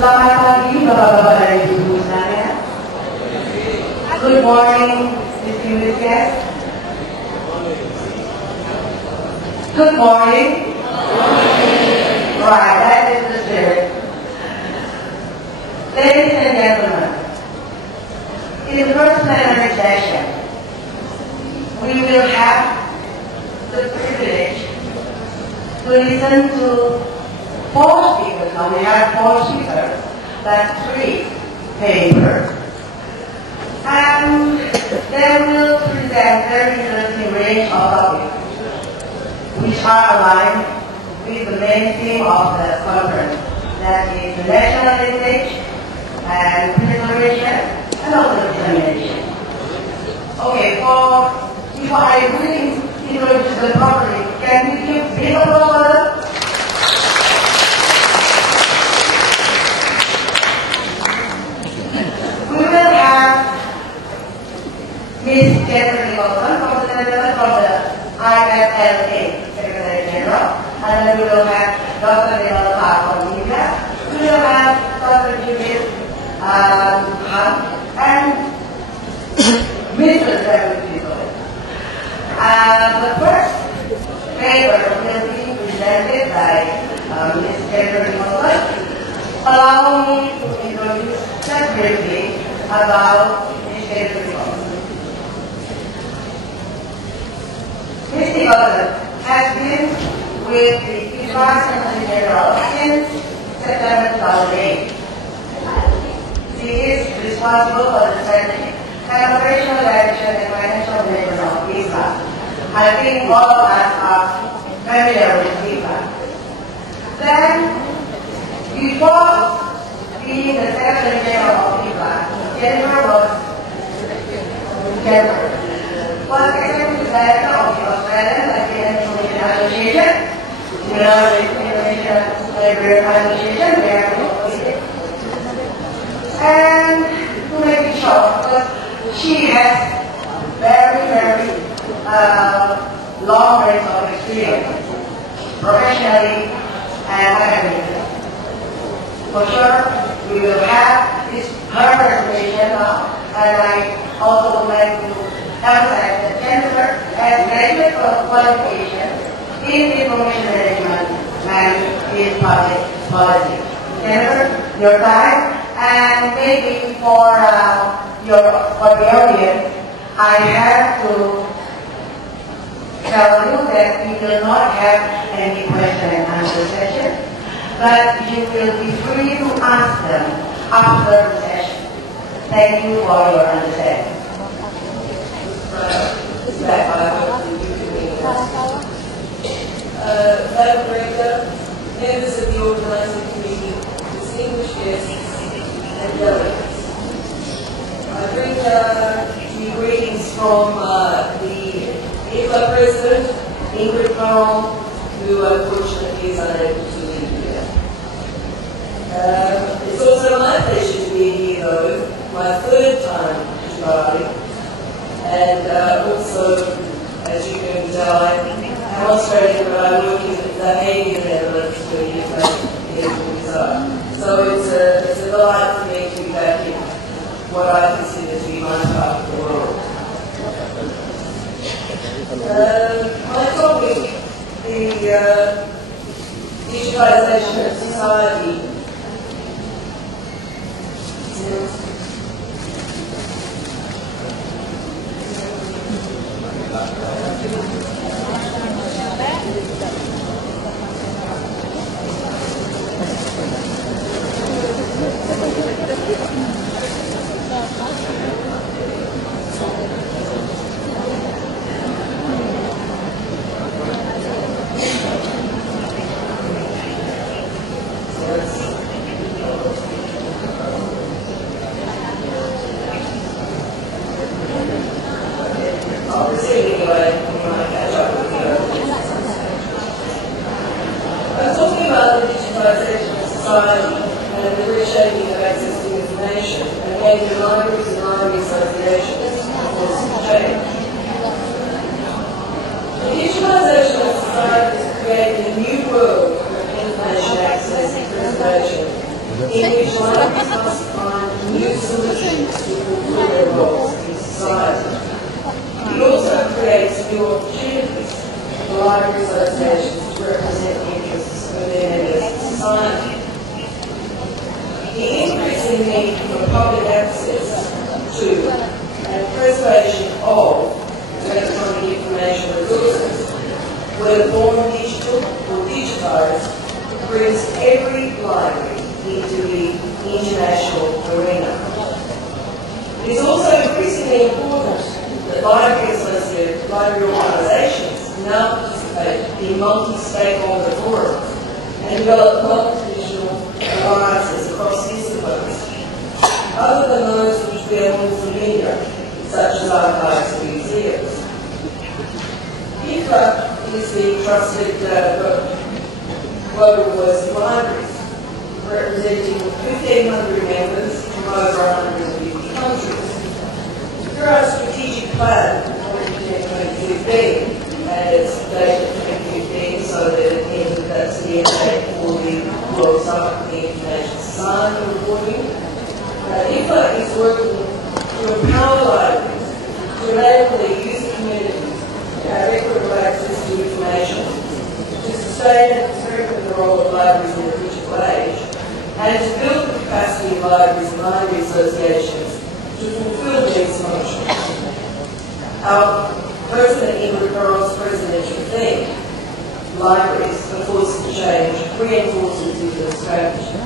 Selamat pagi Bapak-Bapak dan Ibu sekalian. Good morning, distinguished guests. Good morning. Right, that is the spirit. Ladies and gentlemen, in the first plenary session, we will have the privilege to listen to 4 speakers. Now we have 4 speakers, that's 3 papers. And they will present very interesting range of topics, which are aligned with the main theme of the conference, that is the national heritage and preservation and also dissemination. Okay, before I really introduce them properly, can we give big applause for them? We will have Ms. Jennefer Nicholson from the IFLA, Secretary General, and then we will have Dr. Jennefer from India. We will have Dr. Judith Hunt and Mr. David People. The first paper will be presented by Ms. Jennefer Nicholson. Allow me to introduce just briefly about Ms. Jennefer Nicholson. Ms. Nicholson has been with the Librarians General since September 2008. She is responsible for the strategy and operational direction and financial management of FIFA. I think all of us are familiar with FIFA. Then, before being the Secretary General of FIFA, Jennefer was Executive Director of the Australian Librarians Association, the International Librarians Association, where we located. And to make it short, because she has very long range of experience, professionally and academically. For sure, we will have her presentation now, and I also would like to emphasize that Jennefer has graduate qualification in information management and in public policy. Jennefer, your time, and maybe for the audience, I have to tell you that we will not have any question and answer session, but you will be free to ask them after the session. Thank you for your understanding. Madam Director, members of the organising committee, distinguished guests and delegates. I bring you greetings from the IFLA President, Ingrid Powell, who unfortunately is unable to be here. It's also my pleasure to be here, though, my 3rd time to Bali, and also, as you can tell, I'm Australian, but I work in the Hague, Netherlands, where you reside. So it's a delight for me to be back in what I consider to be my part of the world. My topic, the digitalisation of society. in which libraries must find new solutions to fulfill their roles in society. It also creates new opportunities for library associations to represent the interests of their members in society. The increasing need for public access to and preservation of electronic information resources, whether born digital or digitised, brings every library into the international arena. It is also increasingly important that library organisations now participate in multi-stakeholder forums and develop multi-traditional alliances across disciplines, other than those which we are more familiar, such as archives and museums. IFA is the trusted global voice of libraries, representing 1,500 members from over 150 countries. Through our strategic plan for 2015, and it's dated 2015, so that that's the end date for the World Summit of the Information Society reporting. IFA is working to empower libraries to enable the user community to have equitable access to information, to sustain and strengthen the role of libraries in the digital age, and to build the capacity of libraries and library associations to fulfil these functions. Our President Ingrid Carroll's presidential theme, Libraries, a Force of Change, reinforces IFA's strategy.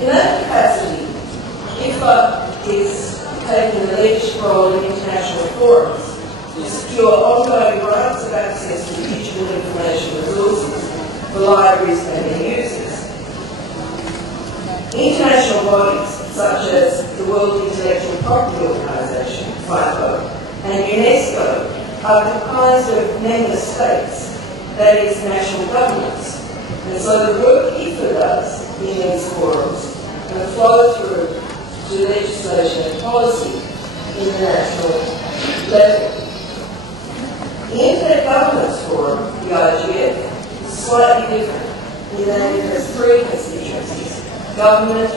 In that capacity, IFA is taking the leadership role in international forums to secure ongoing rights of access to digital information resources for libraries and their users. International bodies such as the World Intellectual Property Organization, WIPO, and UNESCO are comprised of member states, that is, national governments. And so the work IFA does in these forums can flow through to legislation and policy in the national level. The Internet Governance Forum, the IGF, is slightly different in that it has three constituencies: government,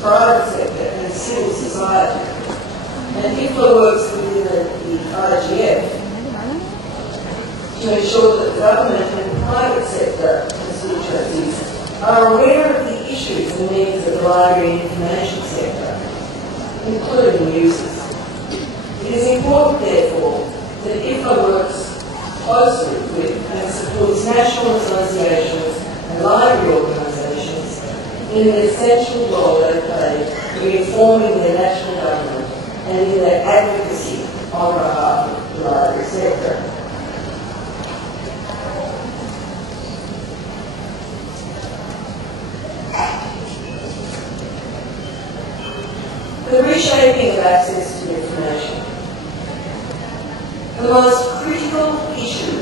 private sector, and civil society. And IFA works within the IGF to ensure that the government and private sector constituencies are aware of the issues and needs of the library and information sector, including users. It is important, therefore, that IFA works closely with and supports national associations and library organisations in the essential role they play in informing their national government and in their advocacy on behalf of the library sector. The reshaping of access to information. The most critical issue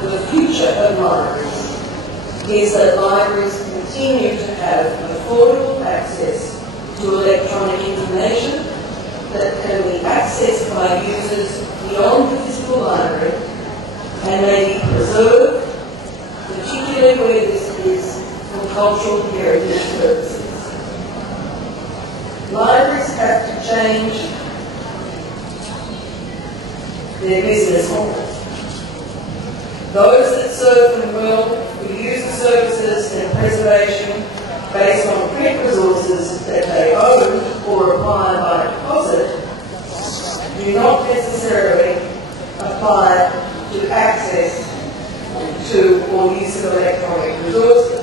for the future of libraries is that libraries continue to have affordable access to electronic information that can be accessed by users beyond the physical library and may be preserved, particularly where this is for cultural heritage purposes. Libraries have to change their business models. Those that serve them well will use the services and preservation based on print resources that they own or acquire by deposit do not necessarily apply to access to or use of electronic resources.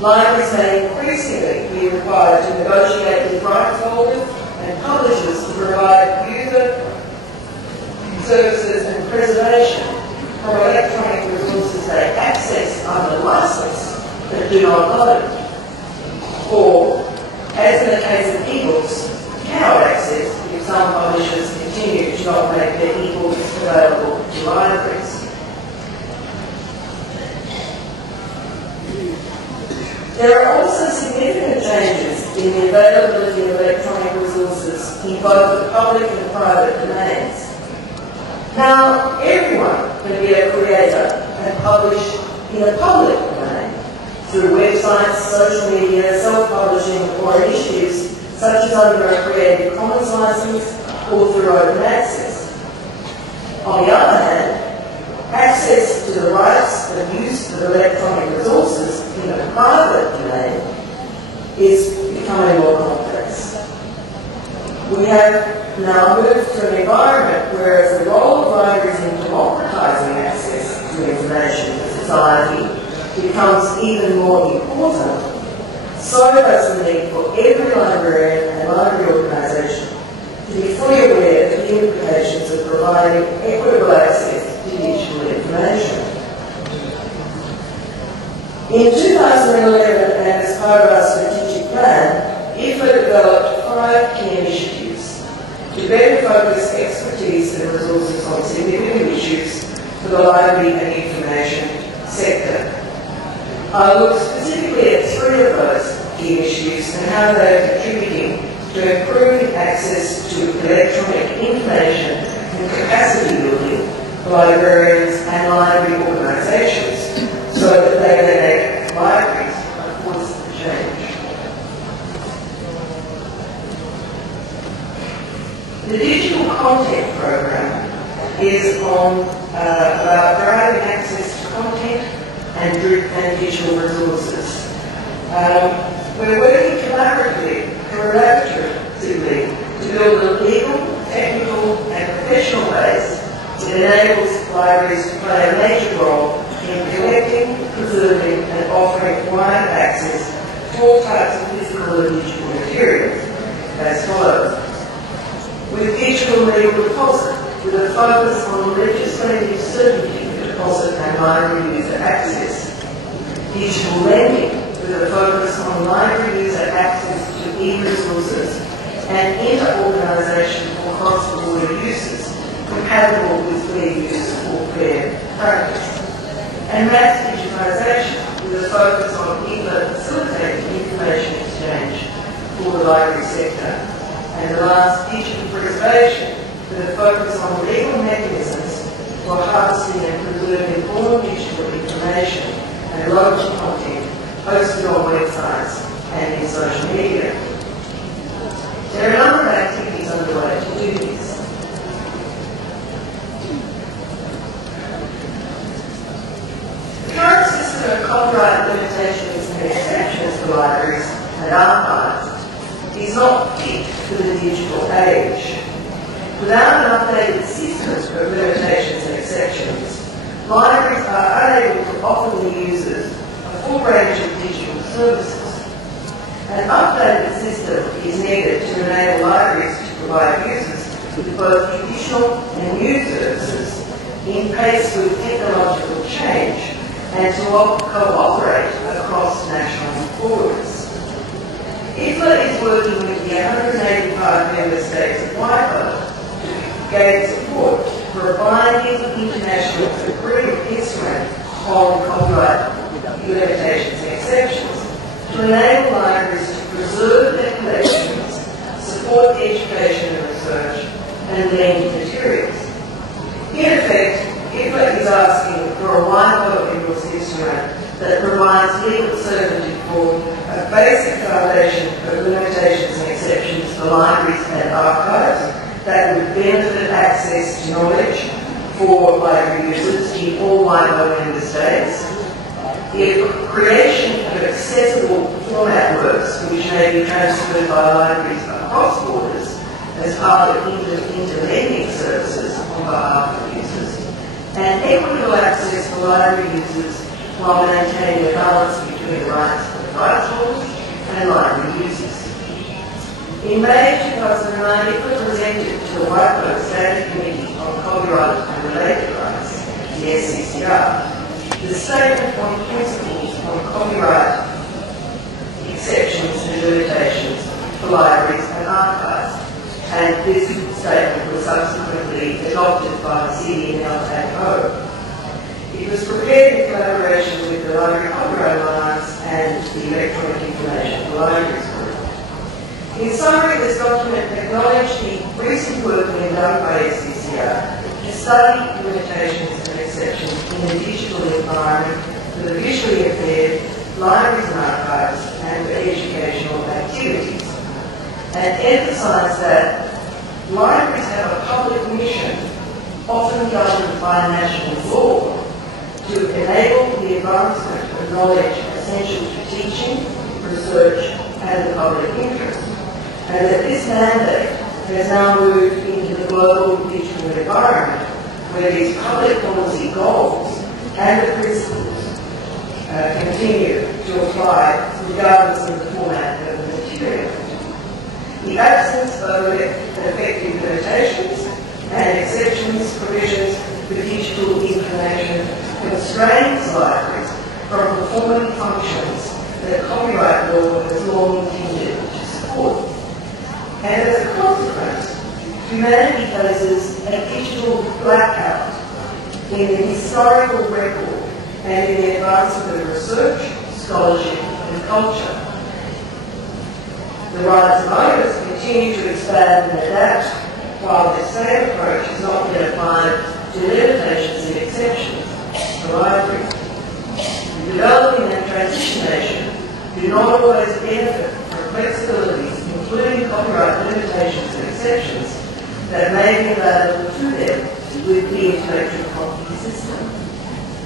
Libraries may increasingly be required to negotiate with rights holders and publishers to provide user services and preservation for electronic resources they access under license that do not own, or, as in the case of ebooks, cannot access if some publishers continue to not make their ebooks available to libraries. There are also significant changes in the availability of electronic resources in both the public and private domains. Now, everyone websites, social media, self-publishing, or initiatives such as under a Creative Commons license or through open access. On the other hand, access to the rights of use of electronic resources in a private domain is becoming more complex. We have now moved to an environment where the role of libraries in democratising access to information for society becomes even more important. So does the need for every librarian and library organisation to be fully aware of the implications of providing equitable access to digital information. In 2011, and as part of our strategic plan, IFA developed 5 key initiatives to better focus expertise and resources on significant issues for the library and information sector. I look specifically at 3 of those key issues and how they are contributing to improving access to electronic information and capacity building for librarians and library organisations so that they may make libraries a force for change. The digital content program is on about driving access to content and digital resources. We're working collaboratively to build a legal, technical and professional base that enables libraries to play a major role in collecting, preserving and offering wide access to all types of physical and digital materials as follows. With digital legal deposit, with a focus on legislative certainty for deposit and library user access. Digital lending, with a focus on library user access to e-resources and inter-organisation or cross-border uses compatible with fair use or fair practice. And mass digitisation, with a focus on either facilitating information exchange for the library sector. And the last, digital preservation, with a focus on legal mechanisms for harvesting and preserving all digital information and local content posted on websites and in social media. There are a number of activities underway to do this. The current system of copyright limitations and exceptions for libraries and archives is not fit for the digital age. Without an updated system of limitations and exceptions, libraries are unable to offer the users a full range of digital services. An updated system is needed to enable libraries to provide users with both traditional and new services in pace with technological change and to cooperate across national borders. IFA is working with the 185 member states of WIPO to gain support for a binding international agreement instrument on copyright limitations and exceptions to enable libraries to preserve their collections, support education and research, and lend materials. In effect, IFA is asking for a WIPO instrument that provides legal certainty for a basic foundation of limitations and exceptions for libraries and archives that would benefit access to knowledge for library users in all WIPO member states, the creation of accessible format works which may be transferred by libraries across borders as part of interlending services on behalf of users, and equitable access for library users while maintaining a balance between the rights of rights holders and library users. In May 2009, IFA presented to the WIPO Standing Committee on Copyright and Related Rights, the SCCR, the Statement on Principles on Copyright Exceptions and Limitations for Libraries and Archives, and this statement was subsequently adopted by the CDNL. It was prepared in collaboration with the Library Copyright Alliance and the Electronic Information for Libraries Group. In summary, this document acknowledged the recent work being done by SCCR to study limitations and exceptions in a digital environment for the visually impaired, libraries and archives, and for educational activities, and emphasise that libraries have a public mission, often governed by national law, to enable the advancement of knowledge essential to teaching, research, and the public interest, and that this mandate has now moved into the global digital environment where these public policy goals and the principles continue to apply regardless of the format of the material. The absence of effective limitations and exceptions provisions for digital information constrains libraries from performing functions that copyright law has long intended to support. And as a consequence, humanity faces a digital blackout in the historical record and in the advancement of research, scholarship, and culture. The rights of owners continue to expand and adapt, while the same approach has not been applied to limitations and exceptions for libraries. The developing and transition nation do not always benefit from flexibilities, including copyright limitations and exceptions, that may be available to them with the intellectual property system.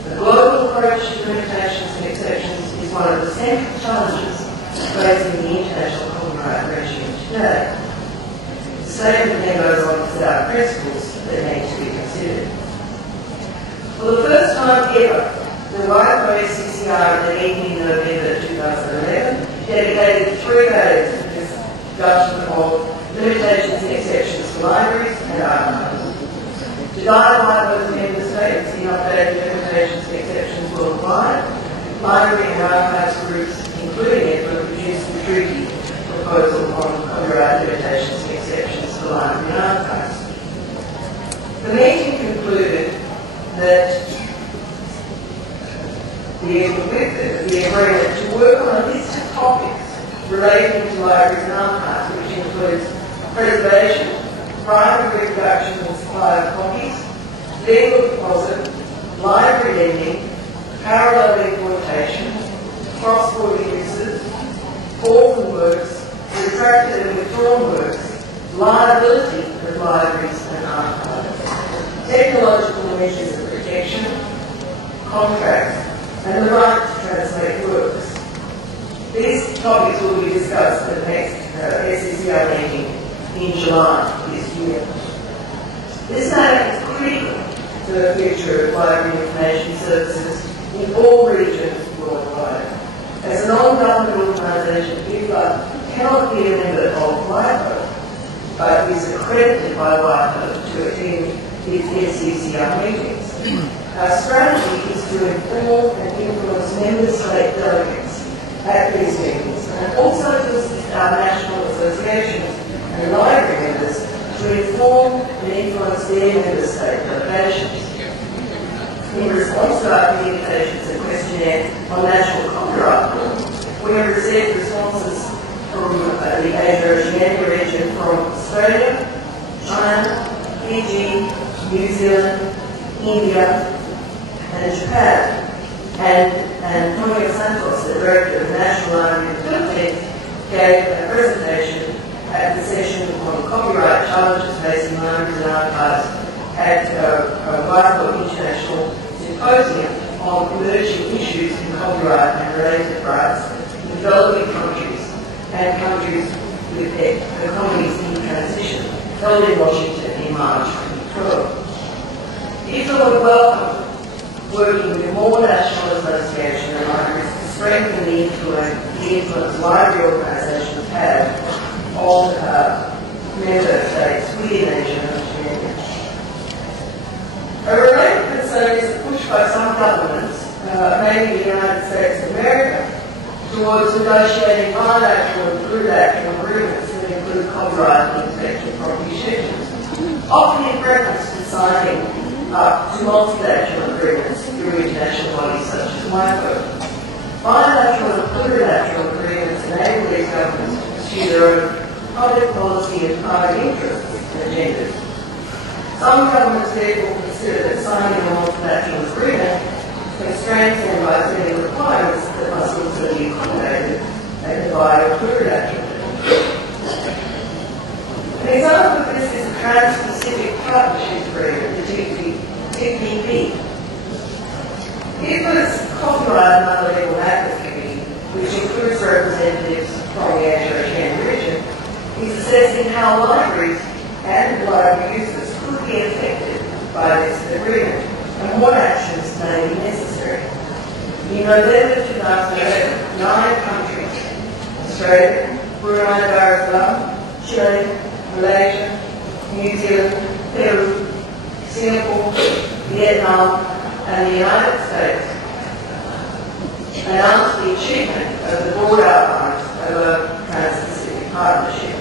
The global approach to limitations and exceptions is one of the central challenges facing the international copyright regime today. The statement then goes on to set out principles that need to be considered. For the first time ever, the Library CCR in the evening in November 2011 dedicated 3 days to the discussion of limitations and exceptions for libraries and archives. To guide libraries and member states in updating limitations and exceptions worldwide, library and archives groups, including it, will produce the treaty proposal on copyright limitations and exceptions for library and archives. The meeting concluded that the agreement to work on a list of topics relating to libraries and archives, which includes preservation, primary reproduction and supply of copies, legal deposit, library lending, parallel importation, cross-border uses, orphan works, retracted and withdrawn works, liability of libraries and archives, technological measures of protection, contracts, and the right to translate works. These topics will be discussed at the next SCCR meeting in July this year. This matter is critical to the future of library information services in all regions worldwide. As a non-government organisation, IFLA cannot be a member of WIPO, but is accredited by WIPO to attend its SCCR meetings. Our strategy is to inform and influence member state delegates at these meetings, and also to assist our national associations and library members to inform and influence their member state delegations. In response to our communications and questionnaire on national copyright law, we have received responses from the Asia-Oceania region from Australia, China, Fiji, New Zealand, India, and Japan. And Antonio Santos, the Director of the National Library of the Philippines, gave a presentation at the session on copyright challenges facing libraries and archives at a WIPO International Symposium on emerging issues in copyright and related rights in developing countries and countries with economies in transition, held in Washington in March 2012. IFLA would welcome working with more national associations and libraries to strengthen the influence library organisations have on member states within Asia and Oceania. A related concern is a push by some governments, mainly the United States of America, towards negotiating bilateral and plurilateral agreements that include copyright and intellectual property schedules, often in preference to signing up to multilateral agreements through international bodies such as WIPO. Bilateral and plurilateral agreements enable these governments to pursue their own public policy and private interests and agendas. Some governments therefore consider that signing a multilateral agreement constrains them by setting requirements that must also CCTV. IFA's Copyright and Other Legal Matters Committee, which includes representatives from the Asia region, is assessing how libraries and library users could be affected by this agreement and what actions may be necessary. In November 2011, 9 countries, Australia, Brunei Darussalam, Chile, Malaysia, New Zealand, Peru, Singapore, Vietnam, and the United States, announced the achievement of the broad outlines of a Trans-Pacific Partnership.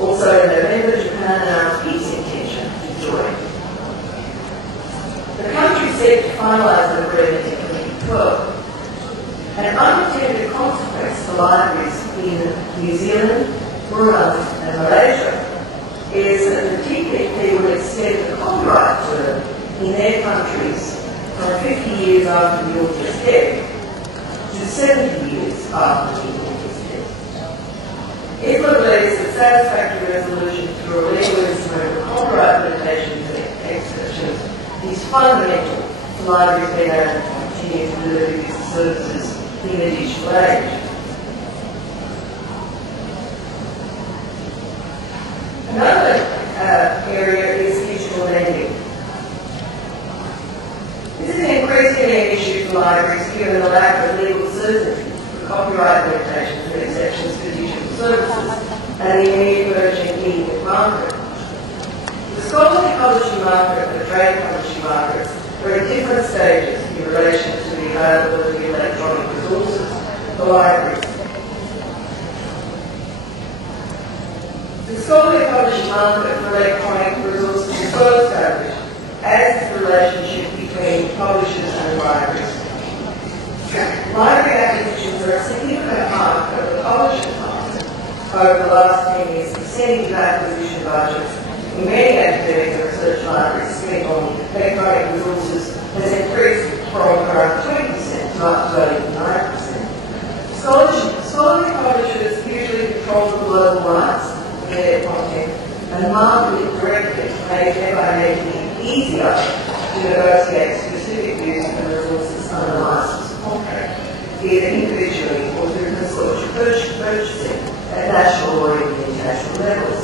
Also in November, Japan announced its intention to join. The country set to finalise the agreement in 2012. An unintended consequence for libraries in New Zealand, Brunei and Malaysia is that the TPP will extend the copyright term in their countries from 50 years after the author's death to 70 years after the author's death. It believes that satisfactory resolution through a legal instrument of copyright limitations and exceptions is fundamental to libraries being able to continue to deliver these services in the digital age. Another area is digital lending. This is an increasingly issue for libraries given the lack of legal certainty for copyright limitations and exceptions for digital services and the emerging e-book market. The scholarly publishing market and the trade publishing markets are at different stages in relation to the availability of electronic resources for libraries. The scholarly publishing market for electronic resources is well established, as is the relationship between publishers and libraries. Library acquisitions are a significant part of the publishing market. Over the last 10 years, the percentage of acquisition budgets in many academic and research libraries spent on electronic resources has increased from around 20% to up to 89%. Scholarly publishers usually control the global rights of their content and market it directly, thereby making it easier to negotiate specific use of the resources under license contract, either individually or through consortium purchasing at national or even international levels.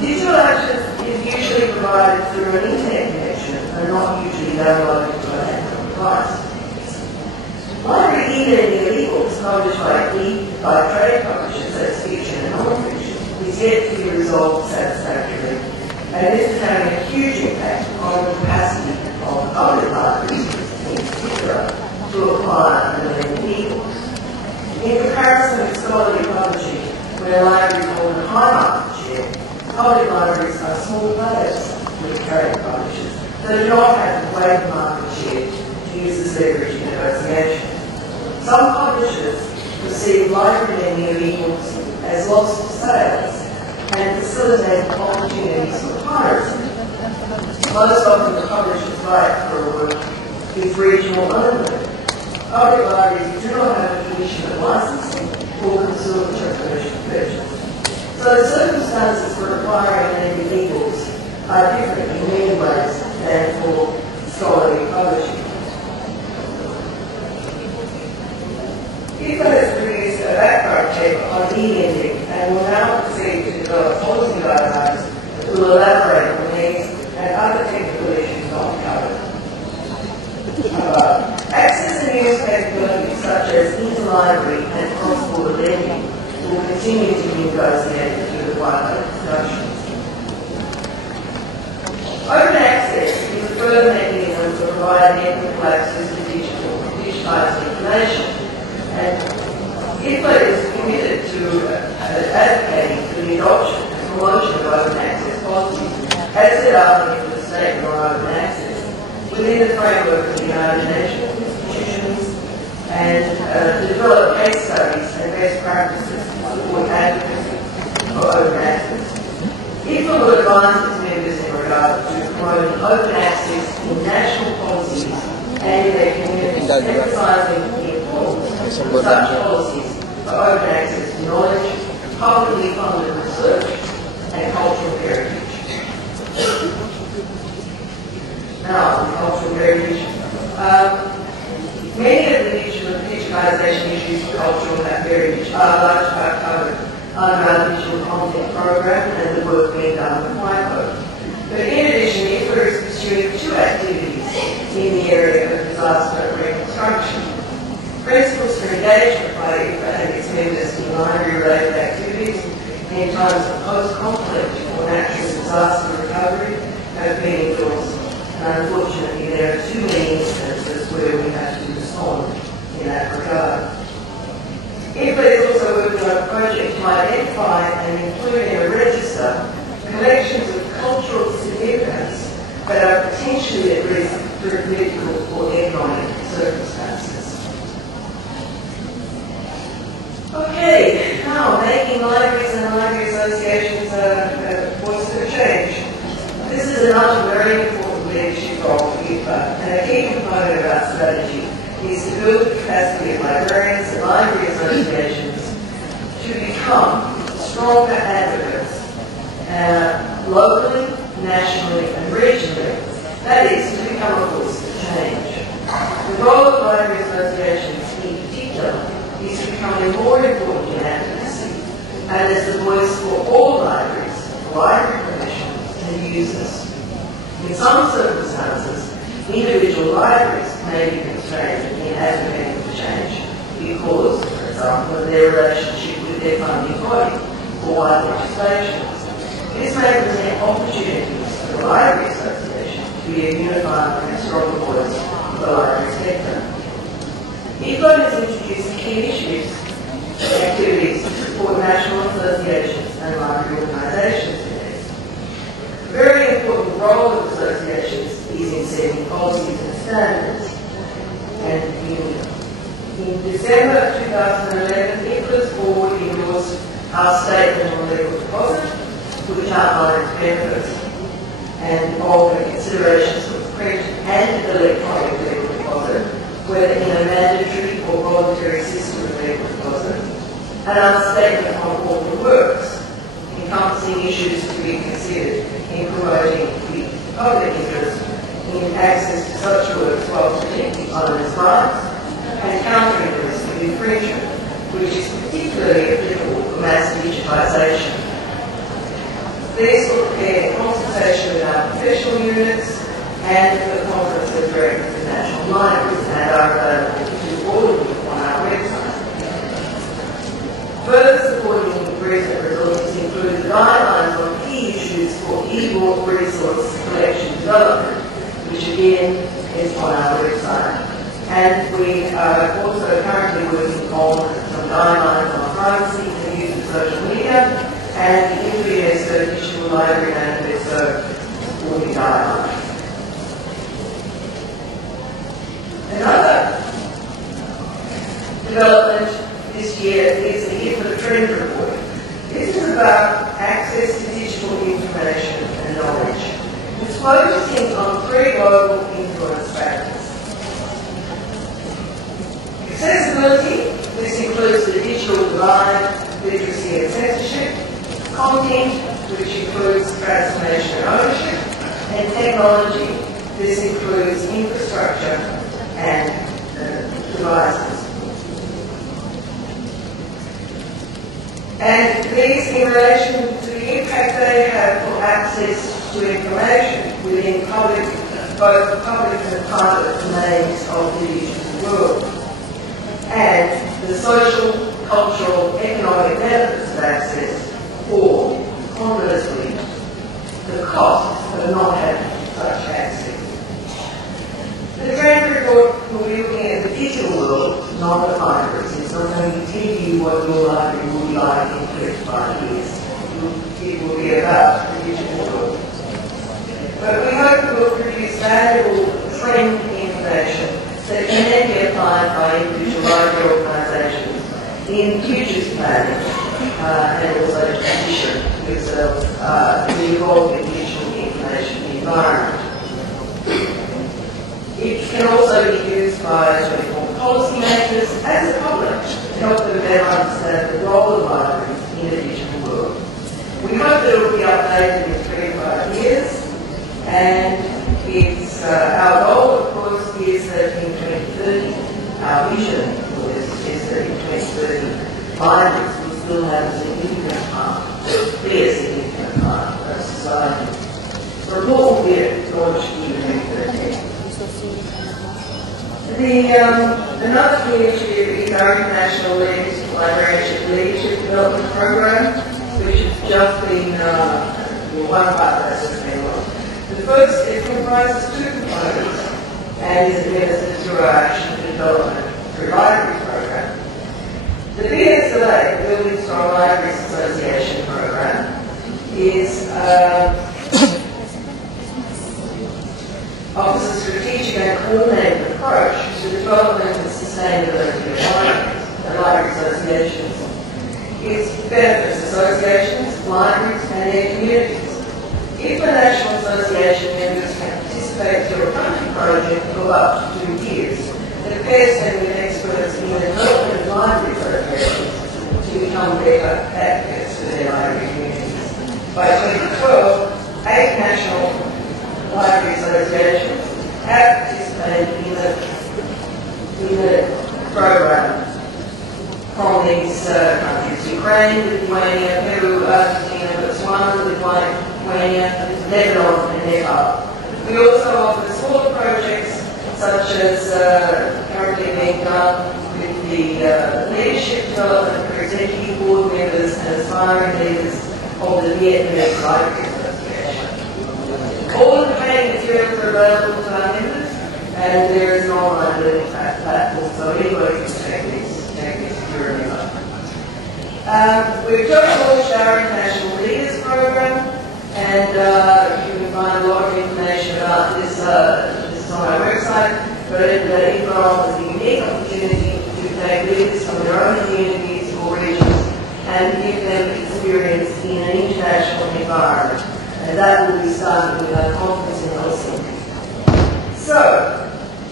Digital access is usually provided through an internet connection and not usually downloaded to an Android device. Library e-learning of e-books published by trade publishers as fiction and non-fiction is yet to be resolved satisfactorily, and this is having a huge impact on the capacity of public libraries in particular to acquire and lend e-books. In comparison with scholarly publishing, where libraries hold a high market share, public libraries are small players with trade publishers that do not have the great market share to use as leverage in negotiation. Some publishers perceive library lending of e-books as loss of sales and facilitate opportunities for piracy. Most often the publisher's right for a work is regional only. Public libraries do not have a tradition of licensing or conservatory commercial purchase. So the circumstances for acquiring and lending e-books are different in many ways than for scholarly publishing. IFA has produced a background check on e-lending and will now proceed to develop policy guidelines that will elaborate on these and other technical issues not covered. Access and use capabilities such as interlibrary and cross-border lending will continue to be negotiated through the white discussions. Open access is a further mechanism for providing equitable access to digitized information, and IFA is committed to advocating for the adoption and promotion of open access policies, as set out in the Statement on Open Access, within the framework of the United Nations institutions, and to develop case studies and best practices to support advocacy for open access. IFA will advise its members in regard to promoting open access in national policies and in their communities, emphasising the importance of such policies for open access to knowledge, publicly funded research, and cultural heritage. Now, the cultural heritage. Many of the digitalisation issues of cultural heritage are largely covered under our digital content program and the work being done with WIPO. But in addition, IFA is pursuing two activities in the area of disaster reconstruction. Principles for engagement by IFA and its members in library-related activities in times of post-conflict or natural disaster recovery have been endorsed. And unfortunately, there are too many instances where we have to respond in that regard. IFA is also working on a project to identify and include in a register collections of cultural significance that are potentially at risk through political or economic circumstances. Okay, now making libraries and library associations a voice of change. This is another very important leadership role for IFA, and a key component of our strategy is to build the capacity of librarians and library associations to become stronger advocates locally, nationally and regionally. That is, to become a force for change. The role of library associations in particular is becoming more important in advocacy and as the voice for all libraries, library professionals and users. In some circumstances, individual libraries may be constrained in advocating for change because, for example, of their relationship with their funding body or wide legislation. This may present opportunities for the Library Association to be a unified and stronger voice for the library sector. IFA has introduced key initiatives and activities to support national associations and library organisations in this. A very important role of associations is in setting policies and standards. And in December 2011, IFA's board endorsed our statement on legal deposit, which outlines benefits and involve considerations for print and electronic legal deposit, whether in a mandatory or voluntary system of legal deposit, and our statement on corporate works, encompassing issues to be considered in promoting the public interest in access to such works while protecting owners' rights and countering the risk of infringement, which is particularly applicable for mass digitisation. These will prepare in consultation with our professional units and the Conference of Directors of National Libraries and are available to all of you on our website. Further supporting the recent results include the guidelines on key issues for e-book resource collection development, which again is on our website. And we are also currently working on some guidelines on privacy and use of social media and the IFA Digital Library Manifesto supporting guidelines. Another development this year is the IFA Trend Report. This is about access to digital information and knowledge. It's focusing on 3 global influence factors. Accessibility, this includes the digital divide, literacy and censorship. Content, which includes transformation and ownership. And technology, this includes infrastructure and devices. And these in relation to the impact they have for access to information within both public and private domains of the digital world. And the social, cultural, economic benefits of access, or conversely, the costs of not having such access. The Trend Report will be looking at the digital world, not the libraries. It's not going to tell you what your library will be like in 35 years. It will be about the digital world. But we hope it will produce valuable trend information that can then be applied by individual library organisations in futures planning and also position themselves to evolve in digital information environment. It can also be used by policymakers and the public to help them better understand the role of libraries in the digital world. We hope that it will be updated in 3 to 5 years, and it's our goal, of course, is that in 2030, our vision is that in 2030, libraries will still have a significant part, be a significant part of society. The report will be launched in 2013. Another key initiative is our International Librarianship Development Program, which has just been one part of that has been launched. The first, it comprises two components and is administered through our Action for Development through Libraries program. The BSLA, the Building Strong Libraries Association program, is offers a strategic and coordinated approach to the development and sustainability of libraries and library associations. It benefits associations, libraries and their communities. If a national association members can participate through a country project for up to 2 years, it pairs them with experts in the development of library associations to become better advocates for their library communities. By 2012, 8 national library associations have participated in the program from these countries: Ukraine, Lithuania, Peru, Argentina, Botswana, Lithuania, Lebanon and Nepal. We also offer smaller projects such as currently being done with the leadership development for executive board members and aspiring leaders of the Vietnamese Library Association. All of the training materials are available to our members, and there is an online learning platform, so anybody can take this if you're a member. We've just launched our International Leaders Program, and you can find a lot of information about this. This is on our website, but it offers a unique opportunity to take leaders from their own communities or regions and give them experience in an international environment. And that will be starting with our conference in Helsinki. So,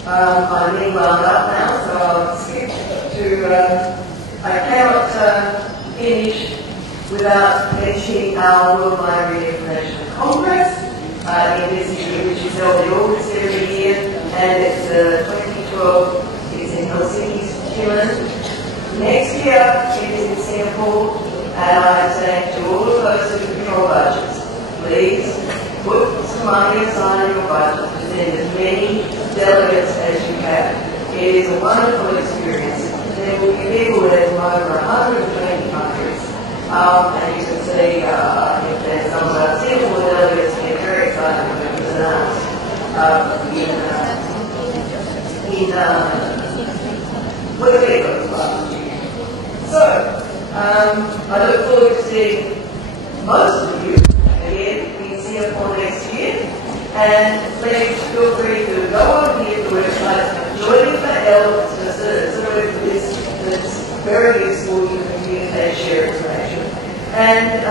I'm being wound up now, so I'll skip to, I cannot finish without mentioning our World Library International Congress in this year, which is held in August every year, and it's 2012, it's in Helsinki, Finland. Next year, it is in Singapore, and I say to all of those who control budgets, please put some money aside in your budget to send as many delegates as you can. It is a wonderful experience. There will be people there from over 120 countries. And you can see if there's some of our Singapore delegates get very excited when it was announced with the people last year. So, I look forward to seeing most of you again in Singapore next year, and please feel free to go on here to the website, join for L, it's a list that's very useful. You can communicate, share information, and